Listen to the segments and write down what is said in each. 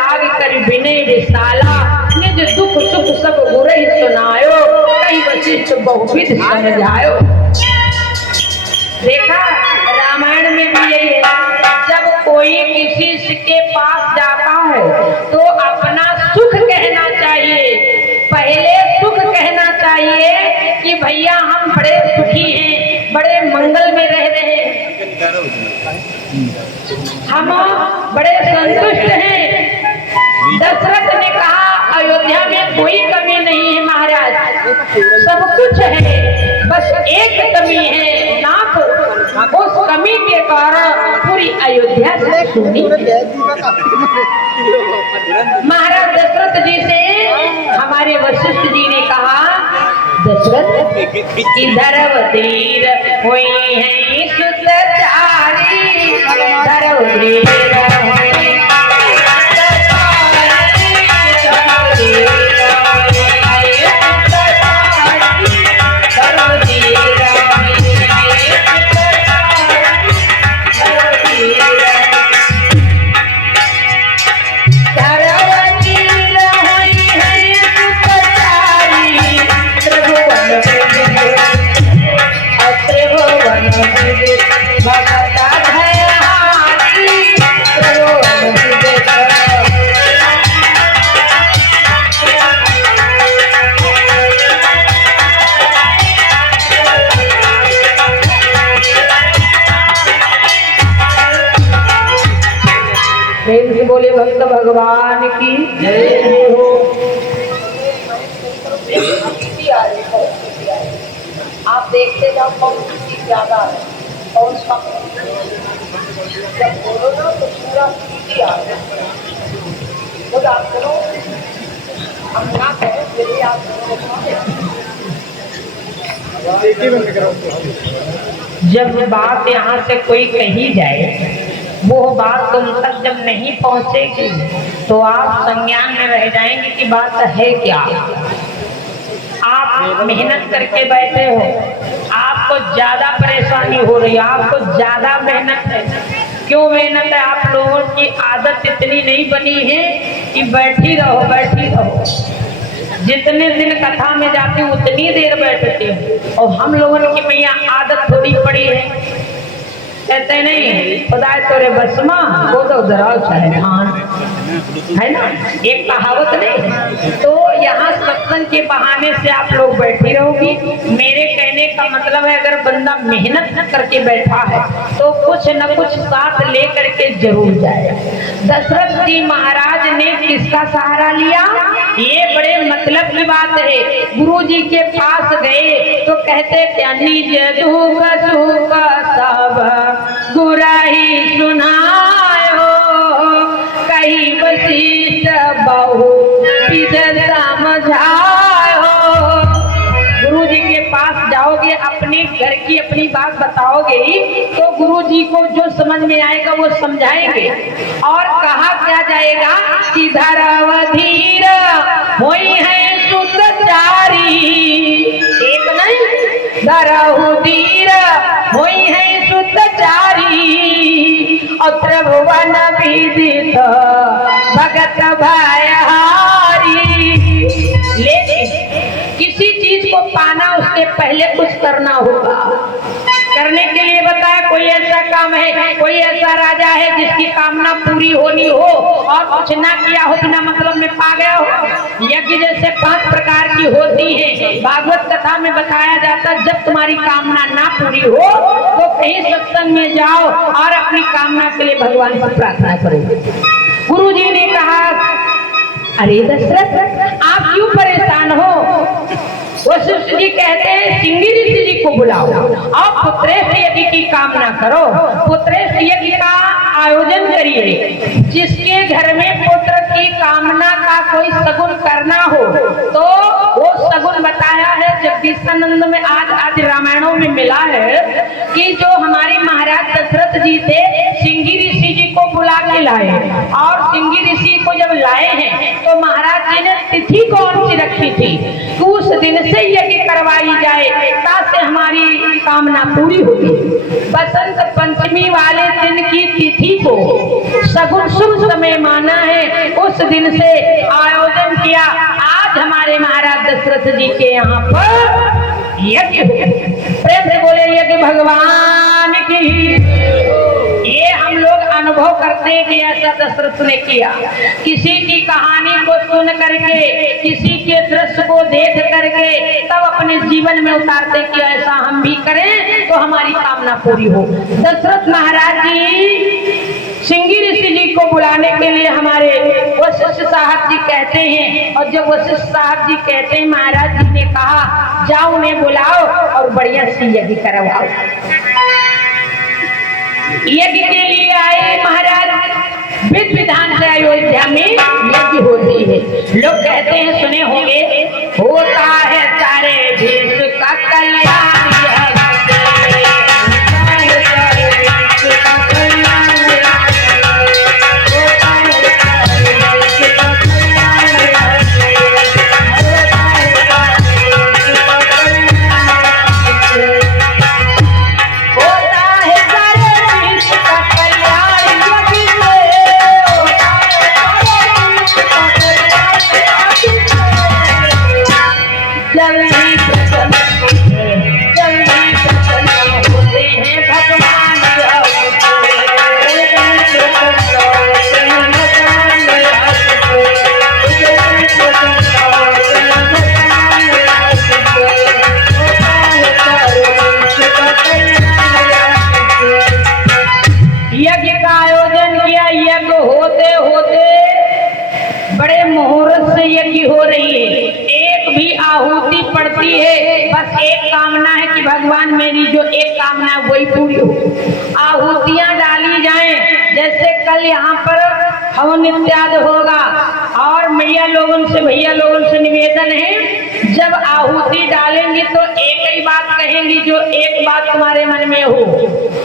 लाग कर विनय विशाला, निज दुख सुख सब गुरहि सुनायो, कई वशिष्ठ बहुविध समझायो। देखा रामायण में भी यही है, जब कोई किसी के पास जाता है तो अपना सुख कहना चाहिए, पहले सुख कहना चाहिए कि भैया हम बड़े सुखी हैं, बड़े मंगल में रह रहे हैं, हम बड़े संतुष्ट हैं। दशरथ ने कहा अयोध्या में कोई कमी नहीं है महाराज, सब कुछ है, बस एक कमी है नाथ, उस कमी के कारण पूरी अयोध्या से सुनी। महाराज दशरथ जी से हमारे वशिष्ठ जी ने कहा, दशरथ इधर वधीर हुई है सुतचारी, इधर वधीर बोले भक्त भगवान की जय हो। आप देखते जाओ कौन सी ज्यादा है, कौन सा जब बोलो ना तो पूरा सीधी आ रहा है, खुद आप करो, हम ना करें फिर भी आप जब बात यहाँ से कोई कही जाए वो बात तुम तक जब नहीं पहुंचेगी तो आप संज्ञान में रह जाएंगे कि बात है क्या। आप मेहनत करके बैठे हो, आपको ज्यादा परेशानी हो रही है, आपको ज्यादा मेहनत है। क्यों मेहनत है? आप लोगों की आदत इतनी नहीं बनी है कि बैठी रहो बैठी रहो। जितने दिन कथा में जाती हूँ उतनी देर बैठती हूँ, और हम लोगों की भैया आदत थोड़ी पड़ी है, कहते नहीं खुदा तोरे बसमा वो तो उधराओ चाहे धान, है ना, एक कहावत नहीं। तो यहाँ सत्संग के बहाने से आप लोग बैठी रहोगी। मेरे कहने का मतलब है अगर बंदा मेहनत करके बैठा है तो कुछ न कुछ साथ ले करके जरूर जाए। दशरथ जी महाराज ने किसका सहारा लिया? ये बड़े मतलब की बात है। गुरु जी के पास गए तो कहते क्या निज दुख सुख सब गुराही सुनायो, कहीं वशिष्ठ बहु विध समझायो। गुरु जी के पास जाओगे, अपने घर की अपनी बात बताओगे तो गुरु जी को जो समझ में आएगा वो समझाएंगे। और कहा क्या जाएगा कि धरवधीर होई है सुतचारी, एक नहीं धरहुधीर होई है सुतचारी, और त्रिभुवन विदित भगत भयहारी। लेकिन किसी चीज को पाना उसके पहले कुछ करना होगा। करने के लिए बताया कोई ऐसा काम है, कोई ऐसा राजा है जिसकी कामना पूरी होनी हो और कुछ ना किया हो, बिना मतलब में पा गया हो। यज्ञ जैसे 5 प्रकार की होती है, भागवत कथा में बताया जाता है जब तुम्हारी कामना ना पूरी हो तो कहीं सत्संग में जाओ और अपनी कामना के लिए भगवान से प्रार्थना करो। गुरु जी ने कहा अरे दशरथ आप क्यों परेशान हो? वशिष्ठ जी कहते हैं सिंगी ऋषि जी को बुलाओ और पुत्रेष्ठ यज्ञ की कामना करो, पुत्रेष्ठ यज्ञ का आयोजन करिए। जिसके घर में पुत्र की कामना का कोई सगुन करना हो तो वो सगुन बताया है जगदीशानंद में, आज रामायणों में मिला है कि जो हमारे महाराज दशरथ जी थे सिंगी ऋषि जी को बुला के लाए और सिंगी ऋषि को जब लाए हैं तो महाराज जी ने तिथि कौन सी रखी थी कि उस दिन से यज्ञ करवाई जाए ताकि हमारी कामना पूरी होगी। बसंत पंचमी वाले दिन की तिथि को सगुन शुभ समय माना है, उस दिन से आयोजन किया। आज हमारे महाराज दशरथ जी के यहाँ पर यज्ञ प्रेम से बोले यज्ञ भगवान की। ये हम लोग अनुभव करते हैं कि ऐसा दशरथ ने किया। किसी की कहानी को सुन करके, किसी के दृश्य को देख करके तब अपने जीवन में उतारते कि ऐसा हम भी करें तो हमारी कामना पूरी हो। दशरथ महाराज जी सिंगी ऋषि जी को बुलाने के लिए हमारे वशिष्ठ साहब जी कहते हैं, और जब वशिष्ठ साहब जी कहते हैं महाराज जी ने कहा जाओ उन्हें बुलाओ और बढ़िया सी यज्ञ करवाओ। यज्ञ के लिए आए महाराज, विधि विधान से अयोध्या में यज्ञ होती है। लोग कहते हैं सुने होंगे, होता है सारे देश का कल्याण। बड़े मुहूर्त से यज्ञ हो रही है, एक भी आहुति पड़ती है, बस एक कामना है कि भगवान मेरी जो एक कामना है वही पूरी हो। आहुतियां डाली जाएं, जैसे कल यहाँ पर हवन इत्यादि होगा और मैया लोगों से भैया लोगों से निवेदन है जब आहुति डालेंगी तो एक ही बात कहेंगी जो एक बात तुम्हारे मन में हो।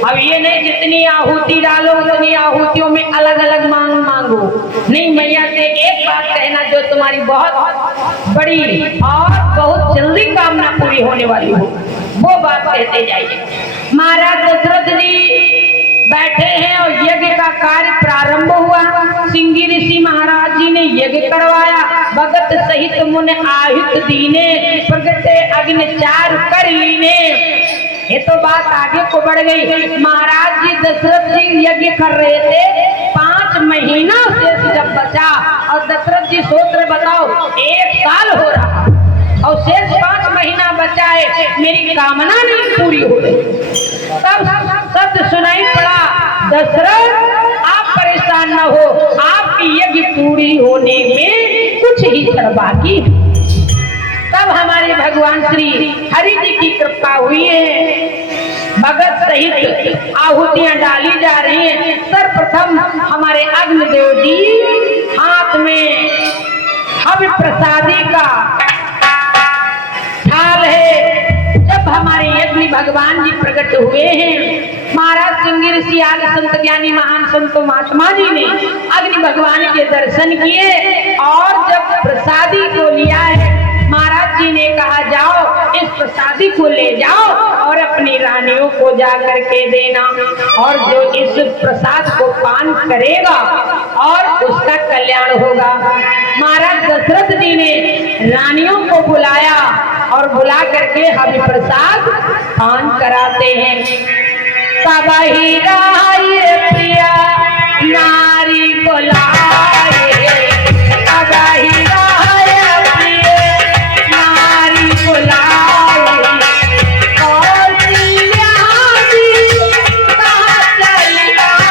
अब ये नहीं जितनी आहुति डालो उतनी आहुतियों में अलग अलग मांग मांगो, नहीं मैया से एक बात कहना जो तुम्हारी बहुत बड़ी और बहुत जल्दी कामना पूरी होने वाली हो, वो बात कहते जाइए। महाराज दशरथ जी बैठे हैं और यज्ञ का कार्य प्रारंभ हुआ। सिंगी ऋषि महाराज जी ने यज्ञ करवाया, भगत सहित मुन आहित दीने, प्रगटे अग्नि चार कर लीने। ये तो बात आगे को बढ़ गई। महाराज जी दशरथ जी यज्ञ कर रहे थे, 5 महीना शेष जब बचा और दशरथ जी सोच रहे बताओ 1 साल हो रहा और शेष 5 महीना बचा है, मेरी कामना नहीं पूरी हो रही। तब शब्द सुनाई पड़ा, दशरथ आप परेशान न हो, आपकी यज्ञ पूरी होने में कुछ ही क्षण बाकी। तब हमारे भगवान श्री हरि जी की कृपा हुई है, भगत सहित आहुतियां डाली जा रही हैं। सर्वप्रथम हमारे अग्निदेव जी हाथ में हवि प्रसादी का थाल है। जब हमारे यज्ञ भगवान जी प्रकट हुए हैं, महाराज सिंगी ऋषि आदि संत ज्ञानी महान संत महात्मा जी ने अग्नि भगवान के दर्शन किए और जब प्रसादी को लिया है, महाराज जी ने कहा जाओ इस प्रसादी को ले जाओ और अपनी रानियों को जा करके देना, और जो इस प्रसाद को पान करेगा और उसका कल्याण होगा। महाराज दशरथ जी ने रानियों को बुलाया और बुला करके हवि प्रसाद पान कराते हैं। तब ही राय प्रिया नारी बुलाए, तब ही राय प्रिय नारी बुलाए, और कहाँ चली आई।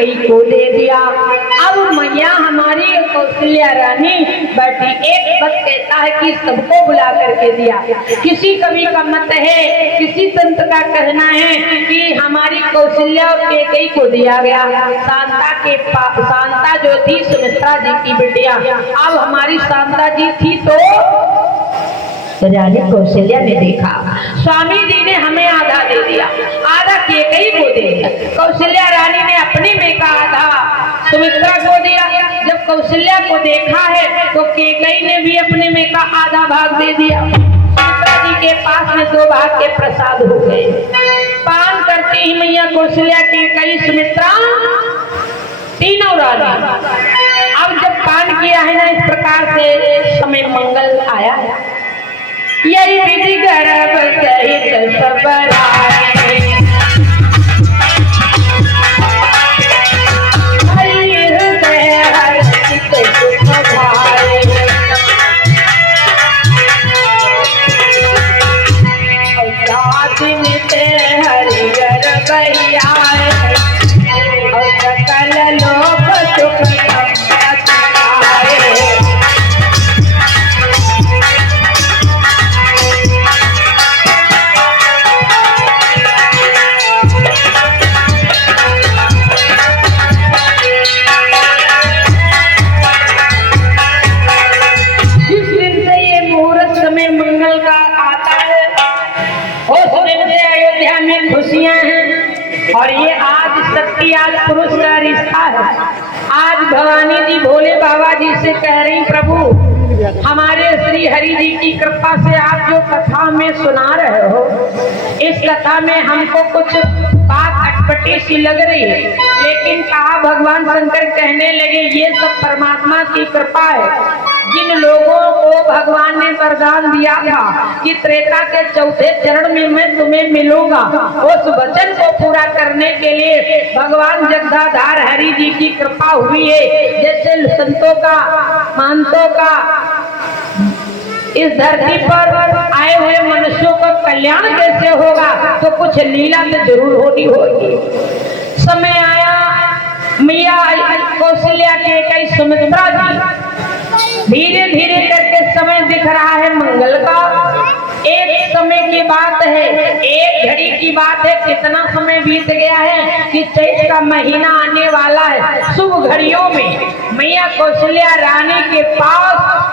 कैकेयी को दे दिया। अब मैया हमारी कौशल्या रानी बैठी, एक वक्त कहता है कि सबको बुला करके दिया। किसी कवि का मत है, किसी संत का कहना है कि हमारी कौशल्या और कैकेयी को दिया गया। शांता जो थी सुमित्रा जी की बिटिया, अब हमारी शांता जी थी तो रानी कौशल्या ने देखा स्वामी जी ने हमें आधा दे दिया, आधा कैकेयी को दे दिया। कौशल्या रानी ने अपने में का आधा सुमित्रा को दिया। जब कौशल्या को देखा है तो कैकेयी ने भी अपने में का आधा भाग दे दिया। सुमित्रा जी के पास में 2 भाग के प्रसाद हो गए। पान करती ही मैया कौशल्या, कैकेयी, सुमित्रा तीनों रानी। अब जब पान किया है ना, इस प्रकार से समय मंगल आया है। यही विधि गर्भ सहित सब राय, हृदय हर चित सुख भाए। हरि गर्भ आए और सकल लोक सुख पाए। खुशियां हैं और ये आज शक्ति, आज पुरुष का रिश्ता है। आज भवानी जी भोले बाबा जी से कह रही, प्रभु हमारे श्री हरि जी की कृपा से आप जो कथा में सुना रहे हो, इस कथा में हमको कुछ बात अटपटी सी लग रही है, लेकिन कहा भगवान शंकर कहने लगे ये सब परमात्मा की कृपा है। जिन लोगों को भगवान ने वरदान दिया था कि त्रेता के 4थे चरण में मैं तुम्हें मिलूंगा, उस वचन को पूरा करने के लिए भगवान जगदाधार हरि जी की कृपा हुई है। जैसे संतों का, महंतों का इस धरती पर आए हुए मनुष्यों का कल्याण कैसे होगा, तो कुछ लीला तो जरूर होनी होगी। समय आया, मैया कौशल्या के कई सुमित्रा जी, धीरे धीरे करके समय दिख रहा है मंगल का। एक समय की बात है, एक घड़ी की बात है, कितना समय बीत गया है कि चैत का महीना आने वाला है। शुभ घड़ियों में मैया कौशल्या रानी के पास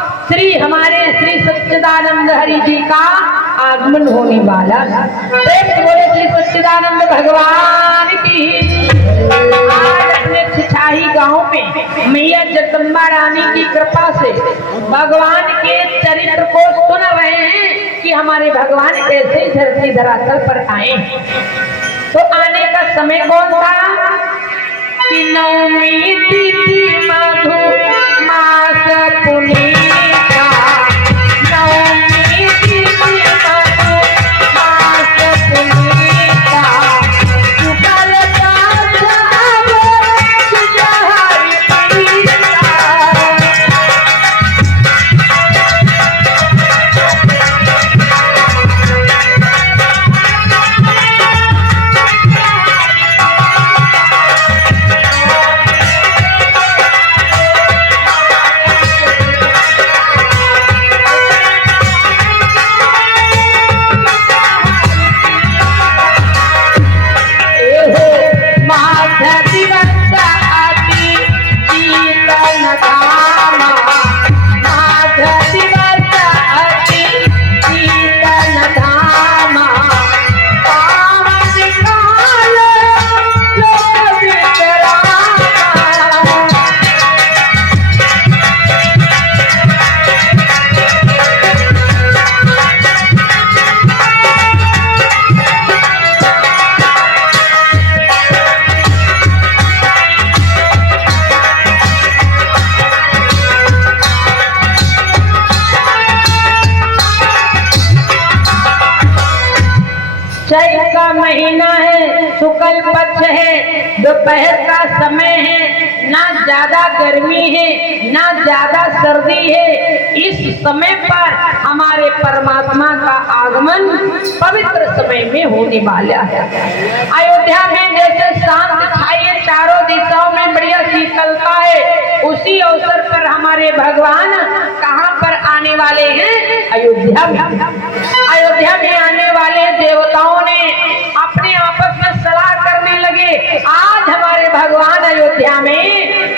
हमारे श्री सच्चिदानंद हरि जी का आगमन होने वाला। बोले श्री सच्चिदानंद भगवान की। आज अपने छिछाही गांव में मैया जगदम्बा रानी की कृपा से भगवान के चरित्र को सुन रहे हैं कि हमारे भगवान कैसे धरती धरातल पर आए। तो आने का समय कौन था कि नवमी तिथि मधु मास पुनीता, नवमी तिथि मधु मास पुनीता, सुकल काछाव सुजहरि पीता। चैत का महीना है, शुक्ल पक्ष है, दोपहर का समय है। ना ज्यादा गर्मी है, ना ज्यादा सर्दी है। इस समय पर हमारे परमात्मा का आगमन पवित्र समय में होने वाला है। अयोध्या में जैसे शांत छाई है, चारों दिशाओं में बढ़िया शीतलता है, उसी अवसर पर हमारे भगवान कहाँ पर आने वाले हैं? अयोध्या में। अयोध्या में आने वाले देवताओं ने अपने आपस में सलाह करने लगे, आज हमारे भगवान अयोध्या में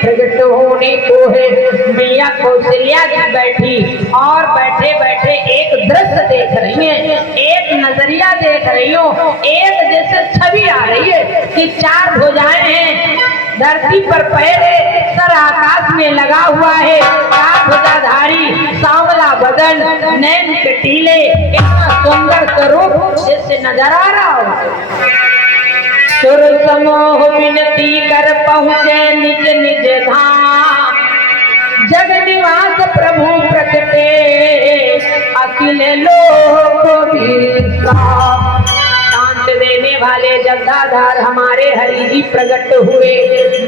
प्रकट होने को है। मैया कौशल्या जी बैठी और बैठे बैठे एक दृश्य देख रही है, एक नजरिया देख रही हो, एक जैसे छवि आ रही है कि चार भुजाएं हैं, धरती पर पैर है, सर आकाश में लगा हुआ है, चार भुजाधारी, सांवला बदन, नैन कटीले, इतना सुंदर स्वरूप जैसे नजर आ रहा हो। सुर समूह विनती कर पहुँचे निज निज धाम, जग निवास प्रभु प्रकटे अखिल लोक विश्राम। शांत देने वाले जगदाधार हमारे हरि जी प्रकट हुए।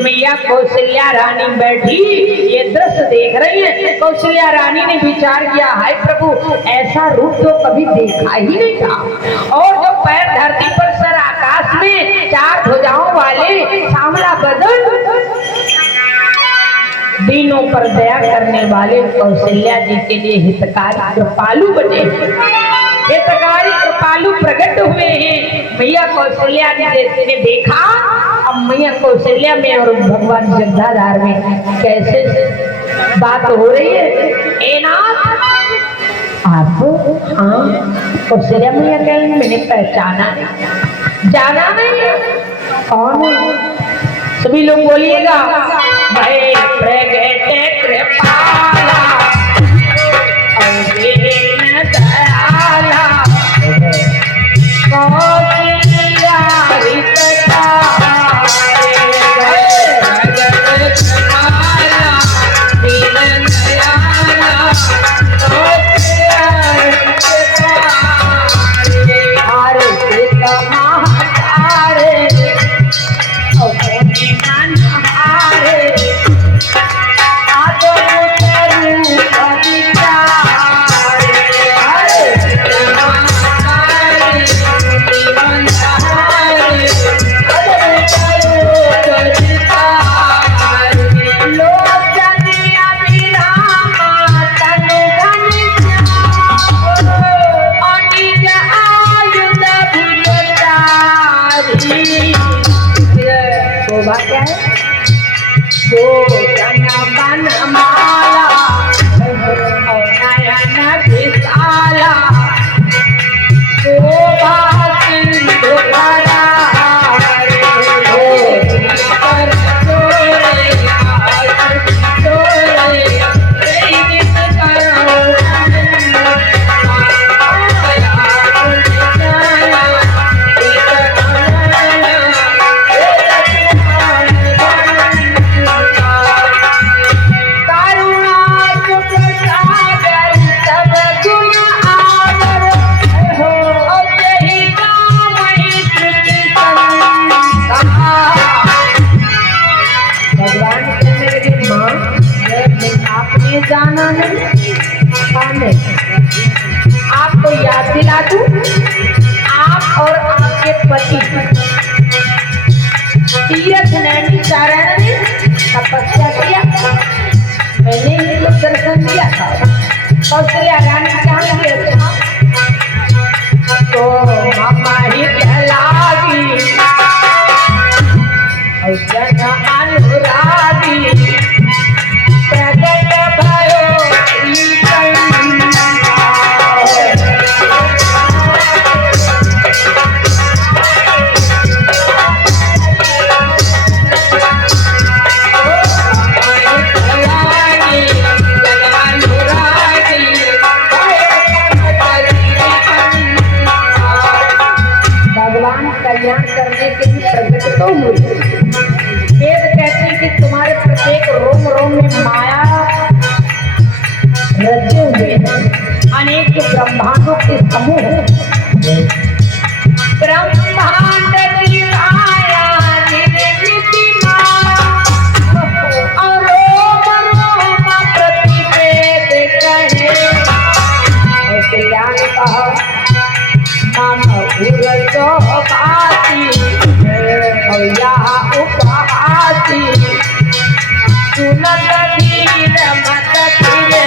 मैया कौशल्या रानी बैठी ये दृश्य देख रही है। कौशल्या रानी ने विचार किया, हाय प्रभु, ऐसा रूप तो कभी देखा ही नहीं था। और जो पैर धरती पर, सर आकाश में, चार भुजाओं वाले, सांवला बदन, दीनों पर दया करने वाले कौशल्या जी के लिए हितकारी कृपालु बने, हितकारी कृपालु प्रकट हुए हैं। मैया कौशल्या जी ने देखा, अब मैया कौशल्या में और भगवान जगदाधार में कैसे बात हो रही है। ए नाथ, आप? हाँ। कौशल्या मैया कह रही, मैंने पहचाना नहीं, जाना नहीं, कौन? सभी लोग बोलिएगा, भय प्रगट कृपाला अवधेन दयाला कौशल्या हितकारी, भय प्रगट कृपाला दीन दयाला कौशल्या हितकारी, आरती महातारे क्या है वो बन माला और नयन विशाला शोभा सिंधु भरा जाना नहीं, आपको याद दिला दूं, आप और आपके पति तीर्थ नैमिषारण्य में तपस्या किया, मैंने इनको दर्शन दिया था। कौशल्या रानी कहाँ गई? तो मामा ही कहलागी और जन अनुरागी कल्याण करने के लिए प्रकट तो हुए। वेद कहते हैं कि तुम्हारे प्रत्येक रोम रोम में माया रचे हुए अनेक ब्रह्मांडों के समूह, ब्रह्मांड की माया निर्मित माया मन भूल जो बाती और यहाँ उपहासी सुनत धीर मत धीरे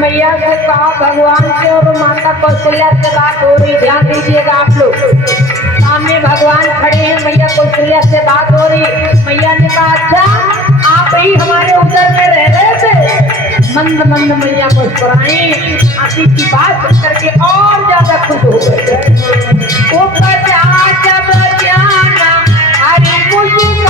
मैया से कहा भगवान से और माता कौशल्या से बात हो रही, ध्यान दीजिएगा आप लोग। सामने भगवान खड़े हैं, मैया कौशल्या से बात हो रही। मैया ने कहा अच्छा आप ही हमारे उधर में रह रहे थे। मंद मंद मैया मुस्कुराई, हंसी की बात करके और ज्यादा खुश हो गए। वो बचा जब जाना हरी मुस्कान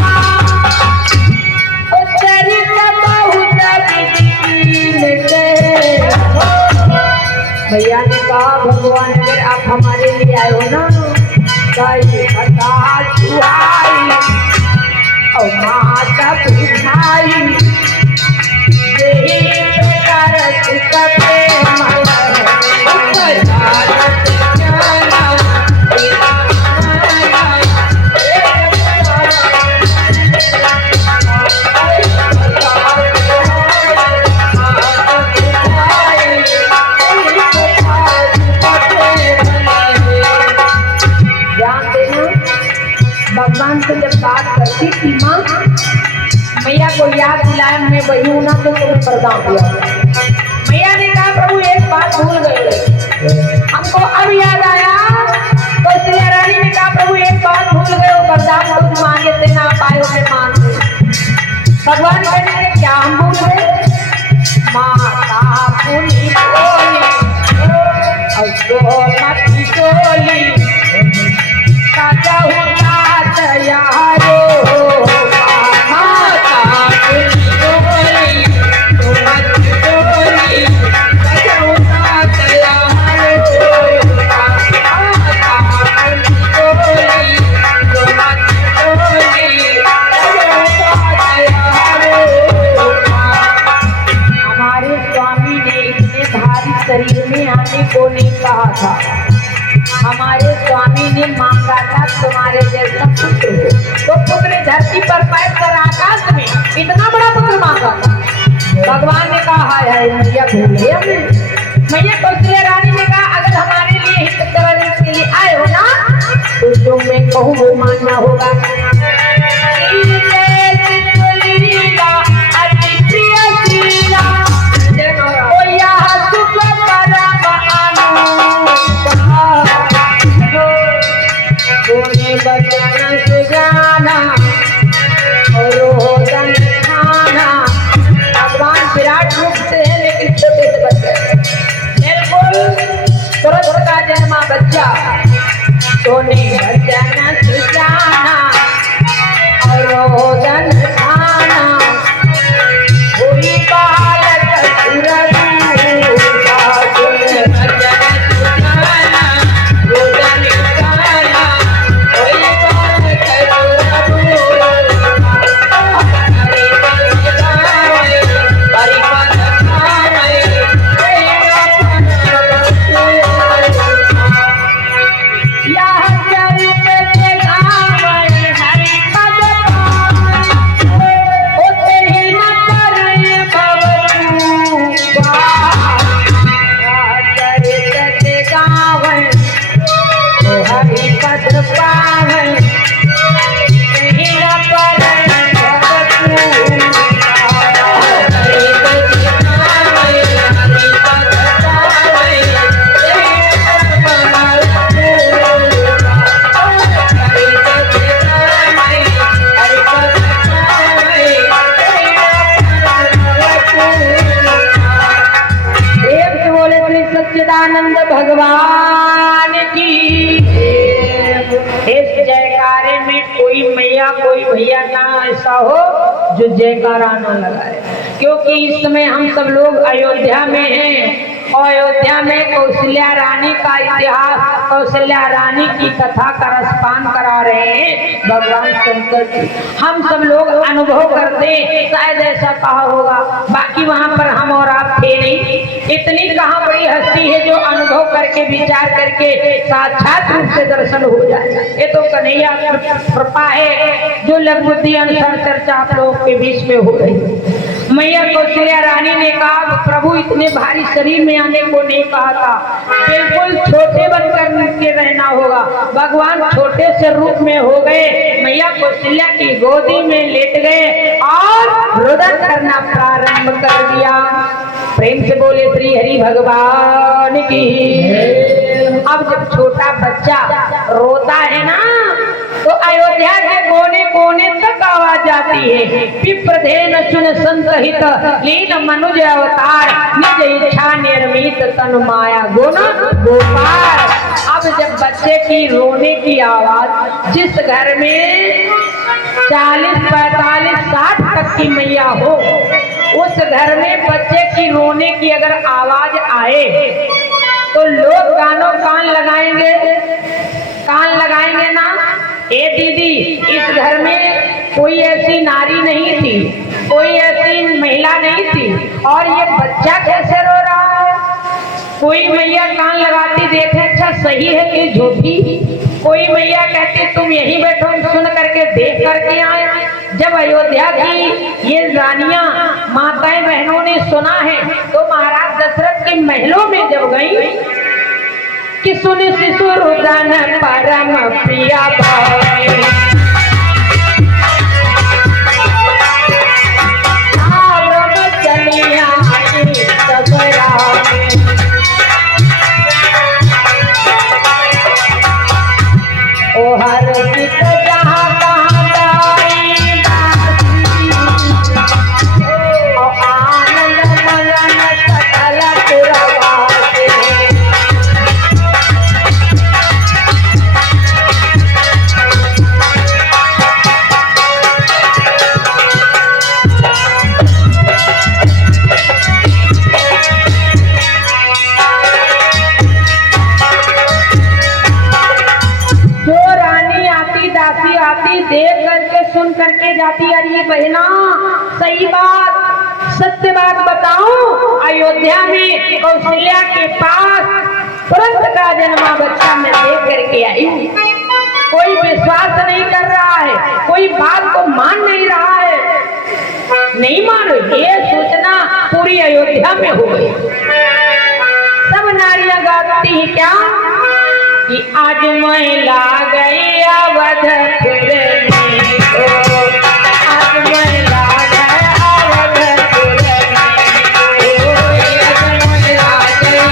भैया ने कहा भगवान अगर आप हमारे लिए आए हो ना और माता पिताई भगवान से जब बात करती थी माँ मैया को याद दिलाया मैं वही हूँ ना तो तुम्हें वरदान दिया। मैया ने कहा प्रभु एक बात भूल गए हमको अब याद आया। कौशल्या रानी ने कहा प्रभु एक बात भूल गए वो वरदान तुम मांगे थे ना पाए उसे मान गए। भगवान कहने क्या हम भूल गए माता पुनी बोली और सोमती चोली साजा होता तैयारो माता पुनी बोली सोमती चोली साजा होता तैयारो माता पुनी बोली सोमती चोली साजा होता तैयारो। हमारे स्वामी ने इतने भारी शरीर में आने को नहीं कहा था। हमारे स्वामी ने मांगा था तुम्हारे जैसा पुत्र हो तो पुत्र धरती पर पैर कर आकाश में इतना बड़ा पुत्र मांगा था। भगवान ने कहा हाय हाय मैया भूल गई हमें। मैया कौशल्या रानी ने कहा अगर हमारे लिए हित करने के लिए आए हो ना तो जो मैं कहूँ वो मानना होगा। बचन सुजाना और रोदन खाना। भगवान विराट रूप से है लेकिन छोटे से बच्चे बिल्कुल तुरंत का जन्मा बच्चा सोने बचन सुजाना और रोदन खाना वही बालक सच्चिदानंद भगवान की। इस जयकारे में कोई मैया कोई भैया ना ऐसा हो जो जयकारा ना लगाए, क्योंकि इस समय हम सब लोग अयोध्या में हैं। अयोध्या में कौशल्या रानी का इतिहास, कौशल्या रानी की कथा का रसपान करा रहे हैं भगवान शंकर जी। हम सब लोग अनुभव करते, शायद ऐसा कहा होगा, बाकी वहां पर हम और आप थे नहीं। इतनी कहाँ बड़ी हस्ती है जो अनुभव करके विचार करके साक्षात रूप से दर्शन हो जाए। ये तो कन्हैया कृपा है जो लघुबुद्धि अनुसार चर्चा आप लोगों के बीच में हो रही है। मैया कौशल्या रानी ने कहा प्रभु इतने भारी शरीर में आने को नहीं कहा था, बिल्कुल छोटे बनकर के रहना होगा। भगवान छोटे से रूप में हो गए, मैया कौशल्या की गोदी में लेट गए और रुदन करना प्रारंभ कर दिया। प्रेम से बोले श्री हरि भगवान की। अब जब छोटा बच्चा रोता है ना तो अयोध्या के कोने कोने तक आवाज आती है, विप्रधेन सुन संतहित लीन मनुज अवतार निज इच्छा निर्मित तन माया गुण गोपाल। अब जब बच्चे की रोने की आवाज, जिस घर में 40, 45, 60 तक की मैया हो, उस घर में बच्चे की रोने की अगर आवाज आए तो लोग कानों कान लगाएंगे, कान लगाएंगे ना। ए दीदी, इस घर में कोई ऐसी नारी नहीं थी, कोई ऐसी महिला नहीं थी और ये बच्चा कैसे रो रहा है। कोई मैया कान लगाती देखे अच्छा सही है कि झूठी, कोई मैया कहती तुम यहीं बैठो हम सुन करके देख करके आए। जब अयोध्या की ये रानियां माताएं बहनों ने सुना है तो महाराज दशरथ के महलों में जब गई कि सुन शिशु रुदन परम प्रिया भावे चलिया ओ हर गीत जहाँ तहाँ गाई ओ आनंद मगन सकल पुरवासी। देख करके सुन करके जाती। अरे बहना सही बात, सत्य बात बताऊं, अयोध्या में कौशल्या के पास तुरंत का जन्मा बच्चा मैं देख करके आई। कोई विश्वास नहीं कर रहा है, कोई बात को मान नहीं रहा है। नहीं मानो, ये सूचना पूरी अयोध्या में हो गई। सब नारियां गाती हैं क्या कि आज मैं ला गई अवधपुर में, आज मैं ला गई अवधपुर में, आज मैं ला गई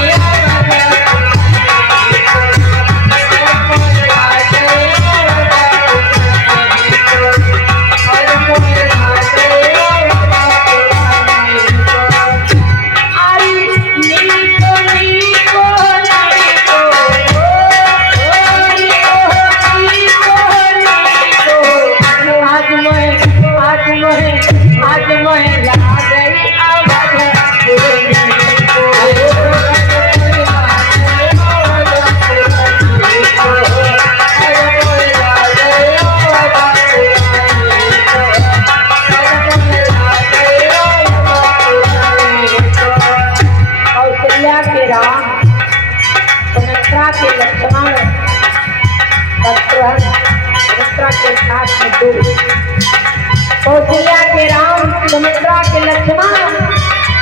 कौशल्या के राम, सुमित्रा के लक्ष्मण,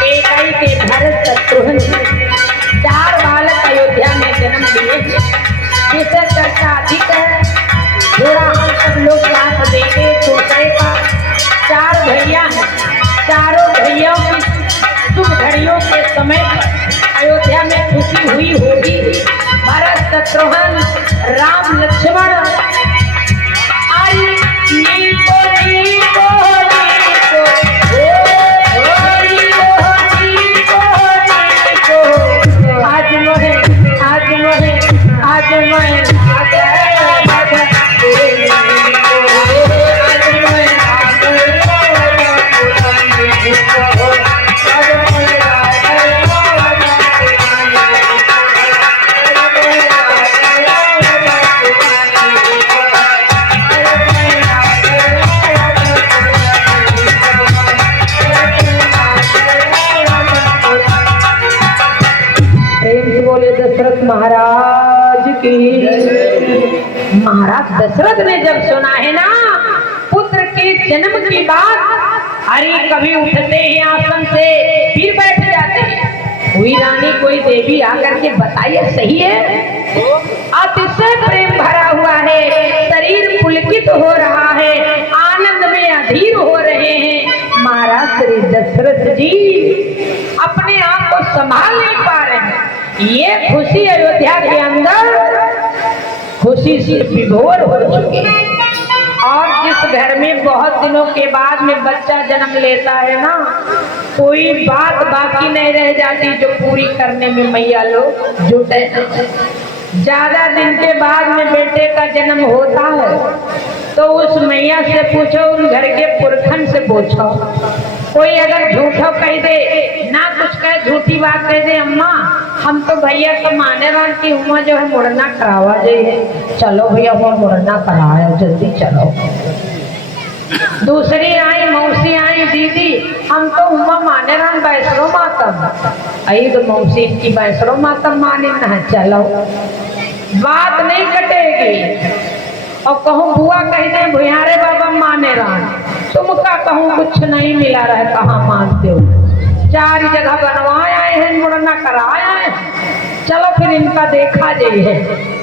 कैकेयी के भरत शत्रुघ्न, 4 बालक अयोध्या में जन्म लिए। जिसे चर्चा अधिक है, थोड़ा हम सब लोग साथ देंगे दूसरे का। 4 भैया हैं, चारों भैयाओं की शुभ घड़ियों के समय अयोध्या में खुशी हुई होगी। भरत शत्रुघ्न, राम लक्ष्मण महाराज दशरथ ने जब सुना है ना पुत्र के जन्म की बात, अरे कभी उठते हैं आसन से फिर बैठ जाते हैं। हुई रानी कोई देवी आकर के बताइए सही है, अतिशय प्रेम भरा हुआ है, शरीर पुलकित हो रहा है, आनंद में अधीर हो रहे हैं। महाराज श्री दशरथ जी अपने आप को संभाल नहीं पा रहे हैं। ये खुशी अयोध्या के अंदर खुशी से विभोर हो चुकी है। और जिस घर में बहुत दिनों के बाद में बच्चा जन्म लेता है ना, कोई बात बाकी नहीं रह जाती जो पूरी करने में मैया लोग जुटे। ज्यादा दिन के बाद में बेटे का जन्म होता है तो उस मैया से पूछो, उन घर के पुरखन से पूछो। कोई अगर झूठो कह दे ना, कुछ कहे झूठी बात कह दे, अम्मा हम तो भैया तो माने रान की उमा जो है मुड़ना करावा जाइए, चलो भैया वो मुड़ना कराया जल्दी चलो। दूसरी आई मौसी आई, दीदी हम तो उमा माने रान बैसरो मातम, आई तो मौसी की बैसरो मातम मानी ना, चलो बात नहीं कटेगी। और कहूँ बुआ कह दे भुयारे बाबा माने रान, तुमका कहूँ कुछ नहीं मिला रहा, कहाँ मानते हो, 4 जगह बनवाया है मुड़ना कराया है, चलो फिर इनका देखा जाइए।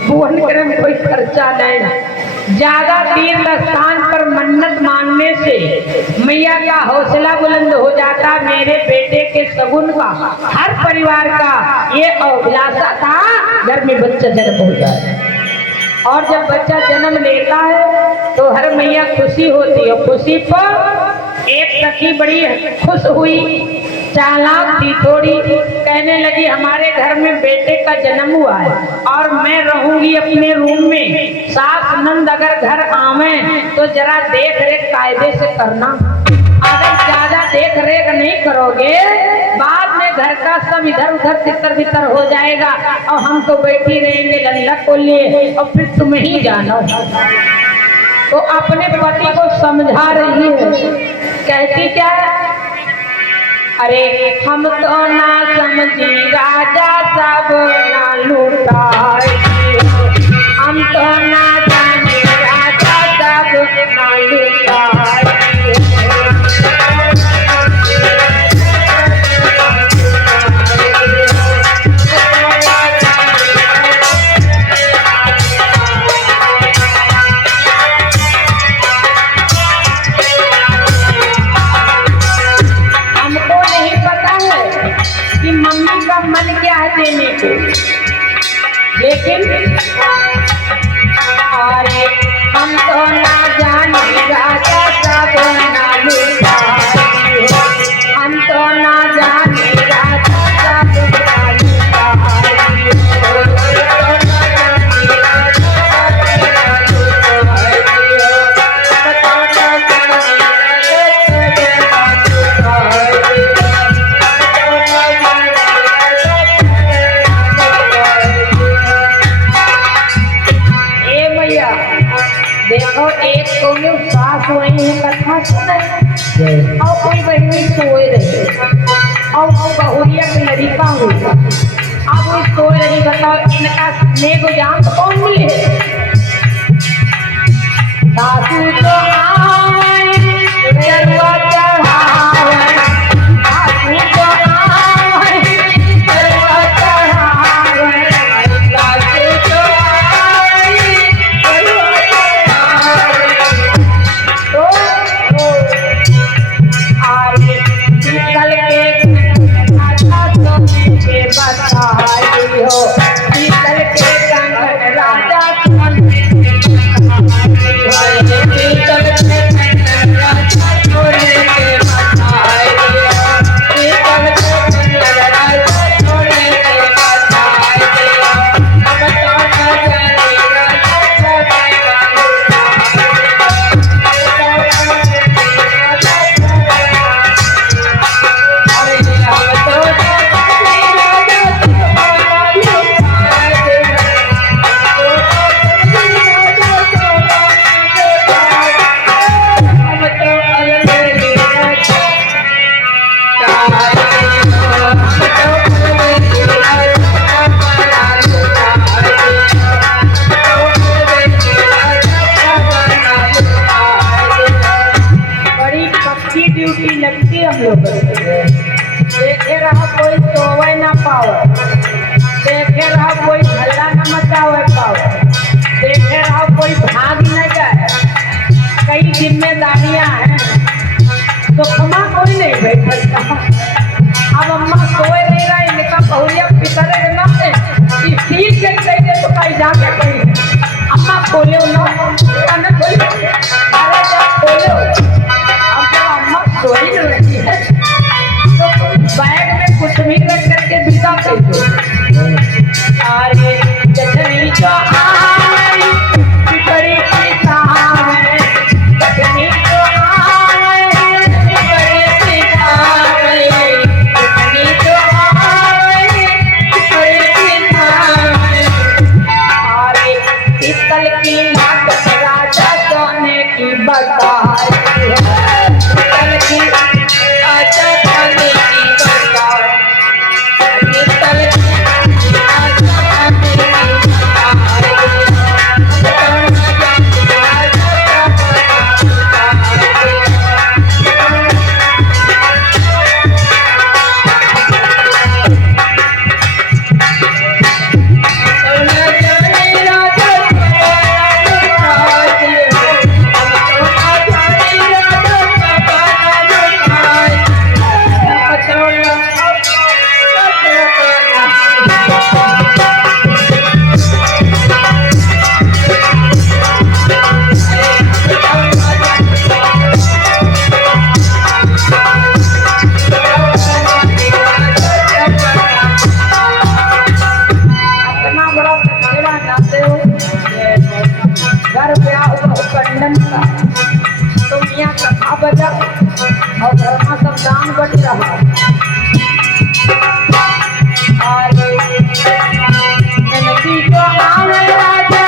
बुवन करे में कोई खर्चा नहीं। ज्यादा तीर्थ स्थान पर मन्नत मांगने से मैया का हौसला बुलंद हो जाता। मेरे बेटे के सगुन का हर परिवार का ये अभिलाषा था घर में बच्चा जन्म हो जाए। और जब बच्चा जन्म लेता है तो हर मैया खुशी होती है। खुशी पर एक सखी बड़ी खुश हुई, चालाक थी थोड़ी, कहने लगी हमारे घर में बेटे का जन्म हुआ है और मैं रहूंगी अपने रूम में, सास नंद अगर घर आवे तो जरा देख रेख कायदे से करना, अगर ज्यादा देख रेख नहीं करोगे बाद में घर का सब इधर उधर तितर बितर हो जाएगा और हम तो बैठी रहेंगे लल्ला को लिए और फिर तुम ही जानो। तो अपने पति को समझा रही है, कहती क्या है, अरे हम तो ना समझी राजा सब ना लूटाए, हम तो ना जाने राजा सब ना लूटाए। मन क्या है देने को, लेकिन अरे हम तो ना जाने राजा सब ना लूटाए, हम तो ना जाने राजा सब ना लूटाए। देखो एक तो में सास वही है कथा सुने और कोई बहनी सोए रही और बहुरिया की लड़का हुई, अब वो सोए रही, बताओ इनका ने को जान तो कौन मिले, सासू तो आए चरुआ चढ़ावे, सासू तो आए चरुआ चढ़ावे, सासू तो देखे रहा कोई सोवे ना पाओ, देखे रहा कोई हल्ला न मचावे पाओ, देखे रहा कोई भाग न जाए। कई जिम्मेदारियां हैं, सुखमा कोई नहीं बैठा। अब अम्मा सोए नहीं रहा, इनका बहुरिया पितर ना है इसी के कहीं तो कहीं जाके कहीं अम्मा खोले ना कोई, अरे जब खोले अब जब अम्मा सोई रही है तो बैग में कुछ भी रख करके विदा कर दो। अरे जठनी तो आई बड़ी किसान है, जठनी तो आई बड़ी किसान है, जठनी तो आई बड़ी किसान है। अरे पीतल की नाक राजा सोने की बताई है, पीतल की राजा सोने की बताई, पीतल की घर ब्याह कंडन का तो मियाँ कथा बजा और घर में सब दान बट रहा। नदी को आवे राजा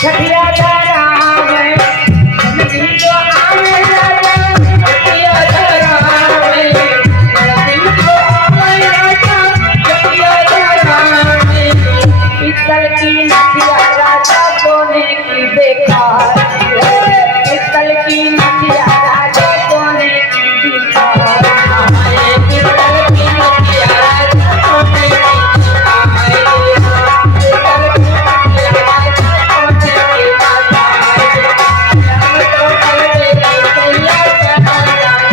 छठिया जा रहा है, नदी को आवे राजा छठिया जा रहा है, नदी को आवे राजा छठिया जा रहा है। पीतल की नदिया राजा सोने की बेकार है, पीतल की नदिया राजा सोने की बेकार है, पीतल की नदिया राजा सोने की बेकार है, पीतल की नदिया राजा सोने की बेकार है। हम तो कल बेला सैया चढ़ा जाए,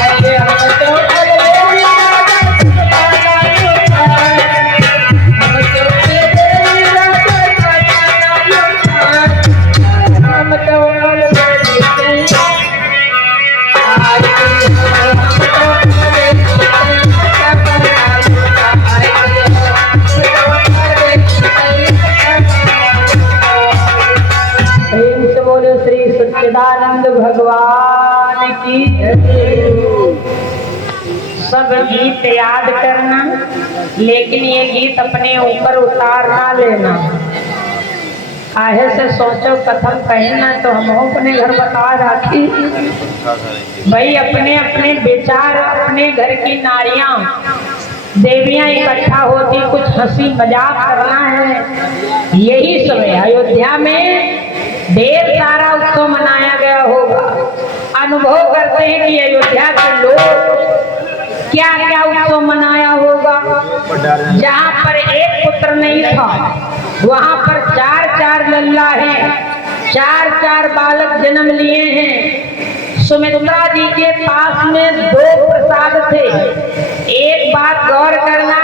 अरे हम तो कल बेला श्री सच्चिदानंद भगवान की। सब गीत याद करना, लेकिन ये गीत अपने ऊपर उतार ना लेना। काहे से सोचो कथम कहना तो हम अपने घर बता रखी भाई, अपने अपने विचार, अपने घर की नारियां देवियां इकट्ठा होती, कुछ हंसी मजाक करना है। यही समय अयोध्या में ढेर सारा उत्सव मनाया गया होगा। अनुभव करते हैं कि अयोध्या के लोग क्या क्या उत्सव मनाया होगा। जहाँ पर एक पुत्र नहीं था, वहाँ पर 4-4 लल्ला हैं, 4-4 बालक जन्म लिए हैं। सुमित्रा जी के पास में 2 प्रसाद थे। एक बात गौर करना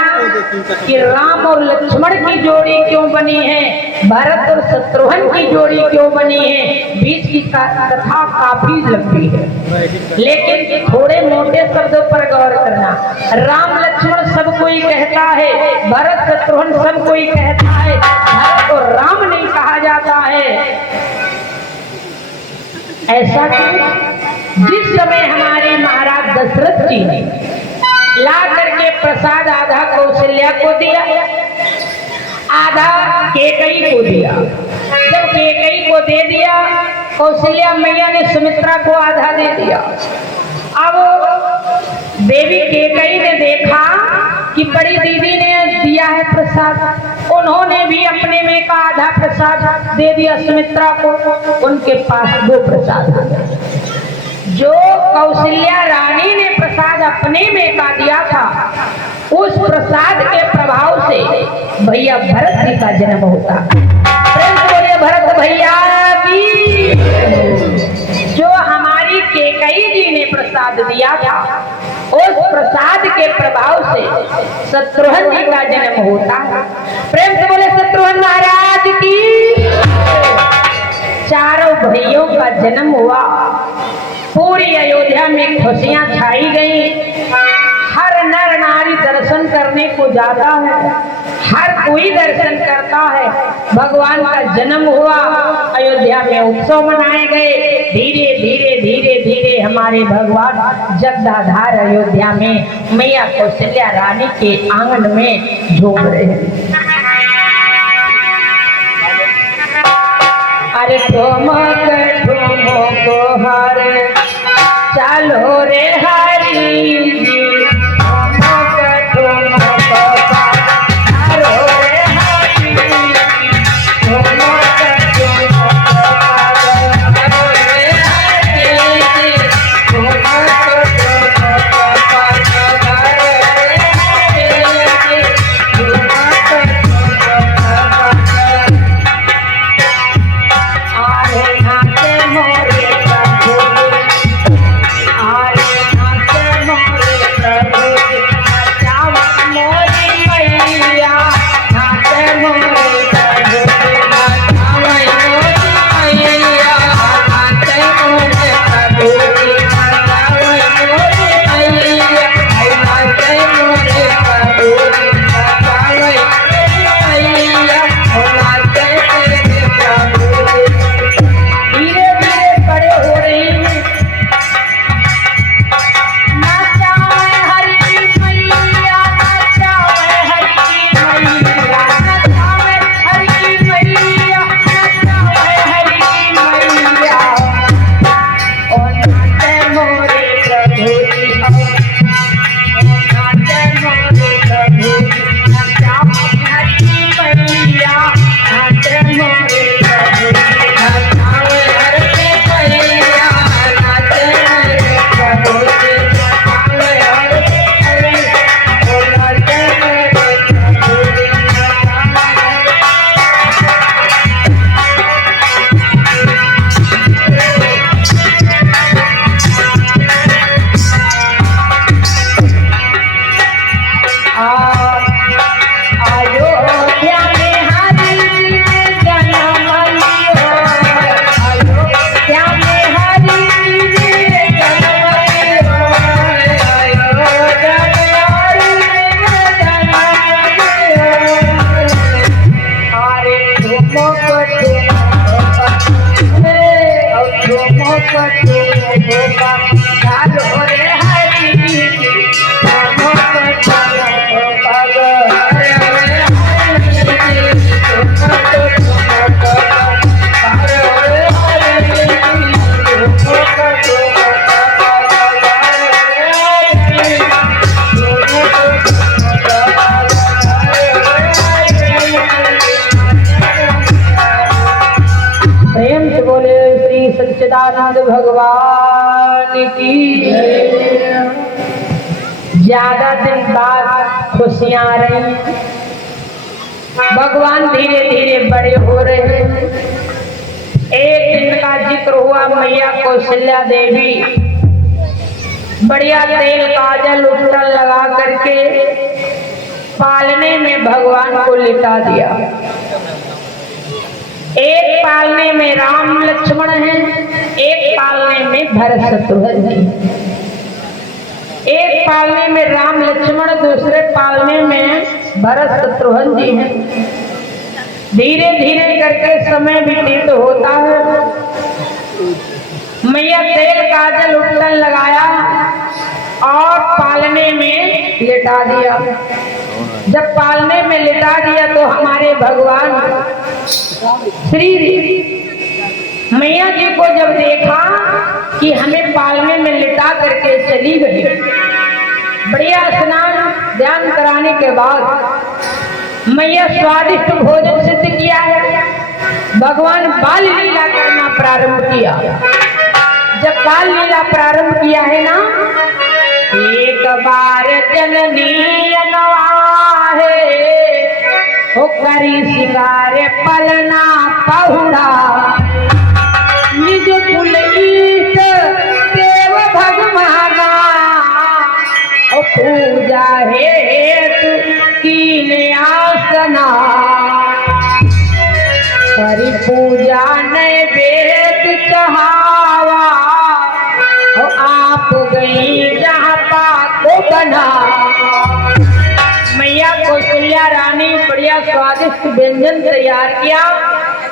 कि राम और लक्ष्मण की जोड़ी क्यों बनी है, भरत और शत्रुघ्न की जोड़ी क्यों बनी है। बीच की कथा काफी लंबी है, लेकिन थोड़े मोटे शब्दों पर गौर करना। राम लक्ष्मण सब कोई कहता है, भरत शत्रुघ्न सब कोई कहता है, भरत और राम नहीं कहा जाता है। ऐसा क्यों? जिस समय हमारे महाराज दशरथ जी ने ला करके प्रसाद आधा कौशल्या को दिया, आधा केकई को दिया। जब केकई को दे दिया, कौशल्या मैया ने सुमित्रा को आधा दे दिया। अब देवी केकई ने देखा कि बड़ी दीदी ने दिया है प्रसाद, उन्होंने भी अपने में का आधा प्रसाद दे दिया सुमित्रा को। उनके पास 2 प्रसाद आ गए। जो कौशल्या रानी ने प्रसाद सपने में का दिया था, उस प्रसाद के प्रभाव से भैया भरत जी का जन्म होता। प्रेम से बोलिए भरत भैया की। जो हमारी केकई जी ने प्रसाद दिया था, उस प्रसाद के प्रभाव से शत्रुघ्न जी का जन्म होता है। प्रेम से बोले शत्रुघ्न महाराज की। चारों भाइयों का जन्म हुआ, पूरी अयोध्या में खुशियां छाई गई। हर नर नारी दर्शन करने को जाता है, हर कोई दर्शन करता है। भगवान का जन्म हुआ, अयोध्या में उत्सव मनाए गए। धीरे धीरे धीरे धीरे हमारे भगवान जगदाधार अयोध्या में मैया कौशल्या रानी के आंगन में झूम रहे हैं। अरे ठुमक ठुमक हर चलो रे हरी जी, ठुमक ठुमक हरो रे हरी जी, ठुमक ठुमक हरो रे हरी जी, ठुमक ठुमक हरो रे हरी जी, ठुमक ठुमक आरे नाचे मोरे प्रभु, आरे नाचे मोरे प्रभु, नचावा मोरी मैया, नाचे मोरे प्रभु, नचावा मोरी मैया, नाचे मोरे प्रभु, नचावा मोरी मैया, नाचे मोरे प्रभु, नचावा मोरी मैया, नाचे मोरे प्रभु। धीरे धीरे बड़े हो रहे हैं। नाचावे हरि की मैया, नाचावे हरि की मैया, नाचावे हरि की मैया, नाचावे हरि की मैया। ओ नाचे मोरे प्रभु जी, ओ नाचे मोरे प्रभु जी, नाचावे हरि की मैया, नाचे मोरे प्रभु जी, नाचावे हरि की मैया, नाचे मोरे प्रभु जी, नाचावे हरि की मैया, ओ नाचे मोरे प्रभु जी, अयोध्या में हरि जी जन्म लियो, अयोध्या में हरि जी जन्म लियो, अयोध्या में हरि जी जन्म लियो। अरे ठुमक ठुमक ठुमक ठुमक घालो रे हरि जी, ठुमक ठुमक घालो रे हरि जी, ठुमक ठुमक घालो रे हरि जी, ठुमक ठुमक घालो रे हरि जी, ठुमक ठुमक घालो रे हरि जी। प्रेम से बोले श्री सच्चिदानंद भगवान की। ज्यादा दिन बाद खुशियां आ रही, भगवान धीरे धीरे बड़े हो रहे हैं। एक दिन का जिक्र हुआ, मैया कौशल्या देवी बढ़िया तेल काजल उट्टन लगा करके पालने में भगवान को लिटा दिया। एक पालने में राम लक्ष्मण हैं, एक पालने में भरत शत्रुघ्न जी। एक पालने में राम लक्ष्मण, दूसरे पालने में भरत शत्रुघ्न जी हैं। धीरे धीरे करके समय व्यतीत होता है। मैया तेल काजल उट्टन लगाया और पालने में लिटा दिया। जब पालने में लिटा दिया तो हमारे भगवान श्री मैया जी को जब देखा कि हमें पालने में लिटा करके चली गई, बढ़िया स्नान ध्यान कराने के बाद मैया स्वादिष्ट भोजन सिद्ध किया है। भगवान बाल लीला करना प्रारंभ किया। जब बाल लीला प्रारंभ किया है ना, एक बार जननी अनवाहे हो करी सिंगार पलना पहुड़ा निज कुल ईट देव भगवाना ओ पूजा हेतु कीन आसना हरि पूजा नैवेद चढ़ावा हो आप गई जहाँ पाको बना। मैया कौशल्या रानी बढ़िया स्वादिष्ट व्यंजन तैयार किया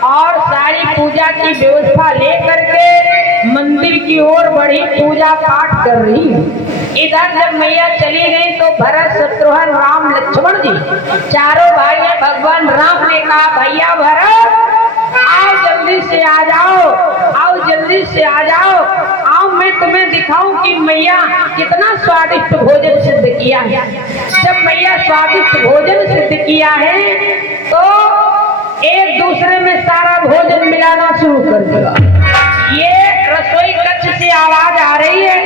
और सारी पूजा की व्यवस्था लेकर के मंदिर की ओर बढ़ी, पूजा पाठ कर रही है। इधर जब मैया चली गई तो भरत शत्रुघ्न राम लक्ष्मण जी चारों भाई ने भगवान राम ने कहा भैया भरत आओ जल्दी से आ जाओ, आओ जल्दी से आ जाओ, आओ मैं तुम्हें दिखाऊं कि मैया कितना स्वादिष्ट भोजन सिद्ध किया है। जब मैया स्वादिष्ट भोजन सिद्ध किया है तो एक दूसरे में सारा भोजन मिलाना शुरू कर दिया। ये रसोई कक्ष से आवाज आ रही है।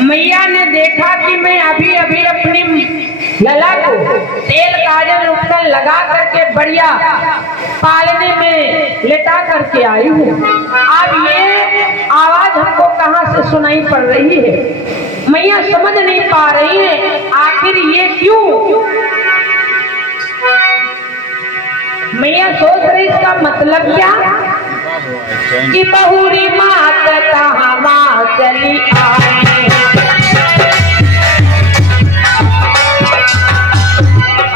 मैया ने देखा कि मैं अभी अभी अपनी लला को तेल काजल उपटन लगा करके बढ़िया पालने में लेटा करके आई हूँ। अब ये आवाज हमको कहाँ से सुनाई पड़ रही है, मैया समझ नहीं पा रही है आखिर ये क्यों। मैया सोच रही इसका मतलब क्या कि बहुरी मात कहाँ चली आए,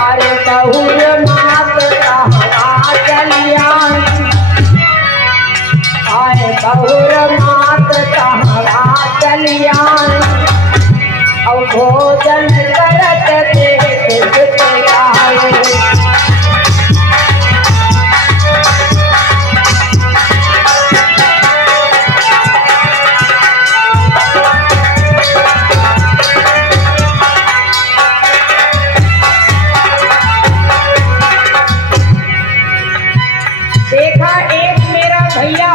अरे बहुर मात कहाँ चली आए, अरे बहुर मात कहाँ चली आए और भोजन करत देख आए। देखा एक मेरा भैया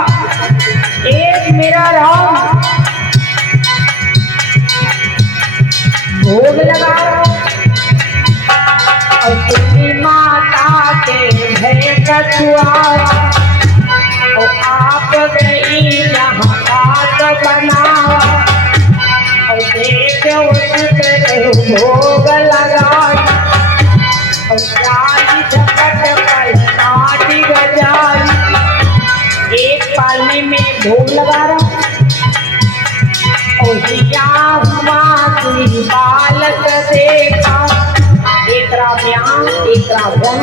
एक मेरा राम भोग लगा और तेरी माता के भय कछुआ और आप गई यहाँ बात बना और देख उसके भोग लगा और जाली झपट पर नाटी गजाई। एक पालने में भोग लगा रहा और दिया हुआ तुम बालक देखा, एक राम एक रावण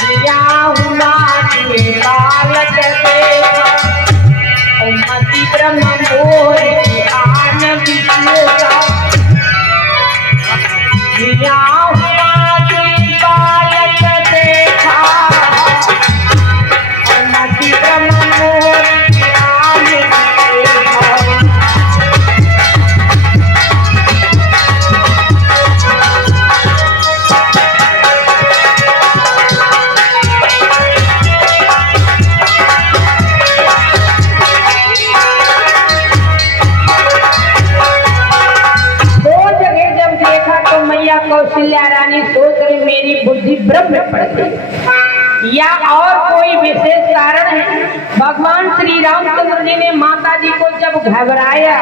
दिया हुआ तुम बालक देखा और मति ब्रह्म मोर आन विष्णु दिया हुआ तुम बालक देखा और मति ब्रह्म मोर आन देखा। कौशल्या रानी सोच रही मेरी बुद्धि भ्रम में पड़ गई या और कोई विशेष कारण है। भगवान श्री रामचंद्र जी ने माता जी को जब घबराया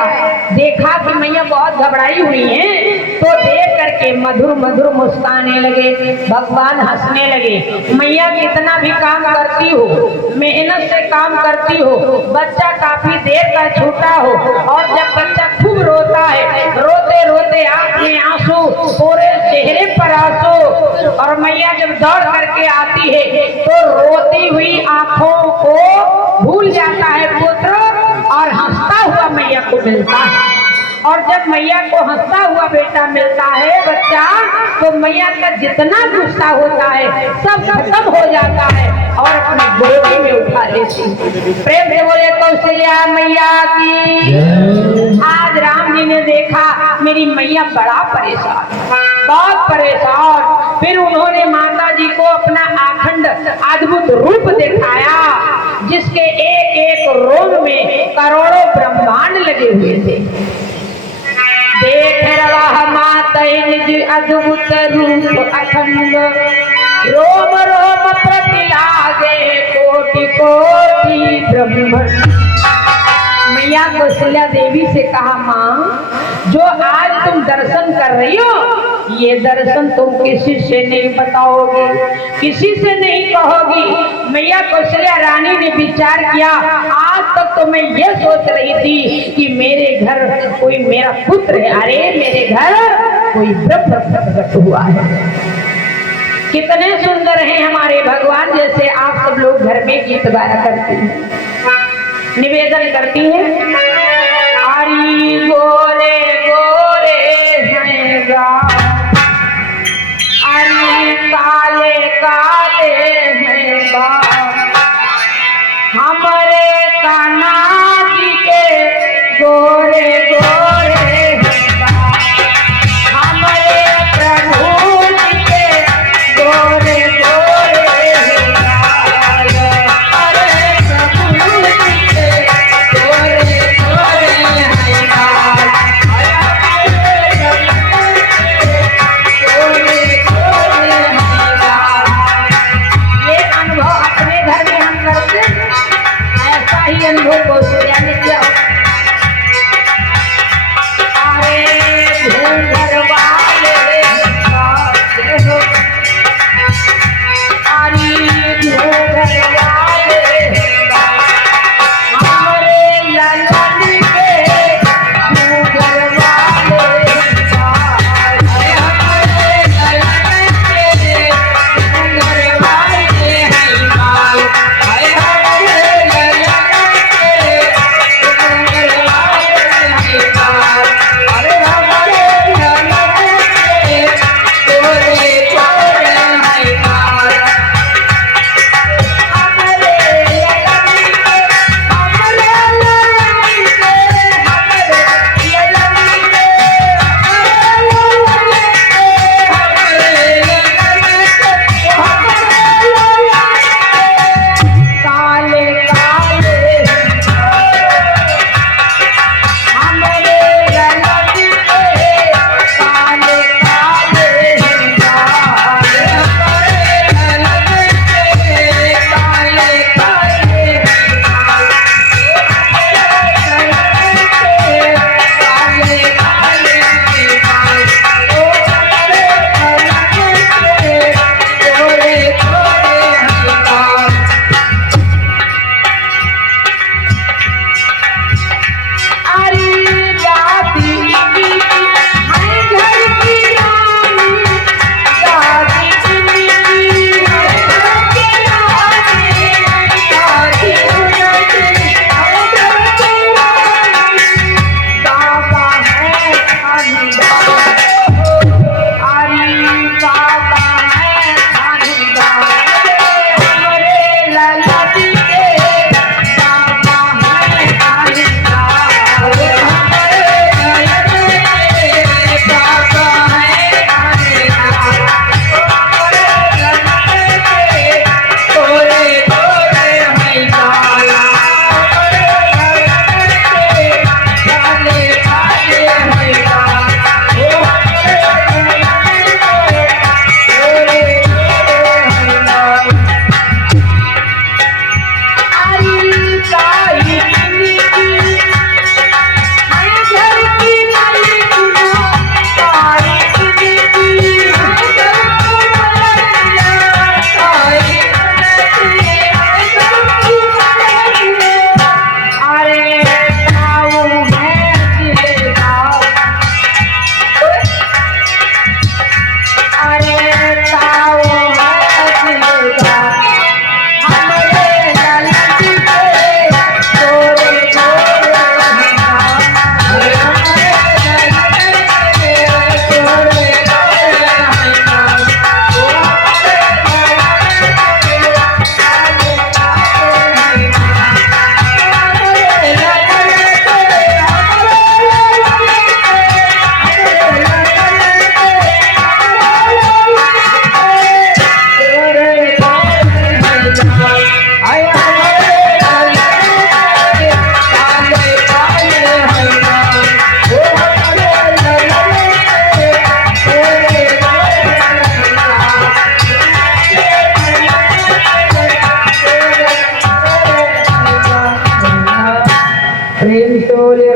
देखा कि मैया बहुत घबराई हुई हैं, तो देख करके मधुर मधुर मुस्काने लगे, भगवान हंसने लगे। मैया कितना भी काम करती हो, मेहनत से काम करती हो, बच्चा काफी देर का छूटा हो और जब बच्चा खूब रोता है, रोते रोते आंख में आंसू, पूरे चेहरे पर आंसू, और मैया जब दौड़ करके आती है तो रोती हुई आंखों को भूल जाता है पुत्र और हंसता हुआ मैया को मिलता है। और जब मैया को हंसता हुआ बेटा मिलता है बच्चा, तो मैया का जितना गुस्सा होता है सब खत्म हो जाता है और अपनी गोदी में उठा लेती। प्रेम से बोले कौशल्या मैया की। आज राम जी ने देखा मेरी मैया बड़ा परेशान, बहुत परेशान। फिर उन्होंने माता जी को अपना अखंड अद्भुत रूप दिखाया, जिसके एक एक रोम में करोड़ों ब्रह्मांड लगे हुए थे। देख रहा तय निज अद्भुत रूप अखंड, रोम रोम प्रति लागे कोटि कोटि ब्रह्मांड। मैया कौशल्या देवी से कहा, माँ जो आज तुम दर्शन कर रही हो ये दर्शन तुम किसी से नहीं बताओगी, किसी से नहीं कहोगी। मैया कौशल्या रानी ने विचार किया, आज तक तो मैं ये सोच रही थी कि मेरे घर कोई मेरा पुत्र है, अरे मेरे घर कोई ब्रह्म प्रकट हुआ है। कितने सुंदर हैं हमारे भगवान, जैसे आप सब लोग घर में गीत गाया करती हैं, निवेदन करती हैं, हरी गोरे गोरे हैं गाँव, हरी काले काले हैं गाँव, हमारे कान्हा जी के गोरे गोरे हैं गाँव, हमारे प्रभु जी के गोरे गोरे हैं गाँव, अरे प्रभु जी के गोरे गोरे हैं गाँव।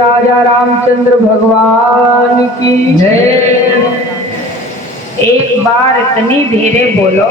राजा रामचंद्र भगवान की एक बार इतनी धीरे बोलो।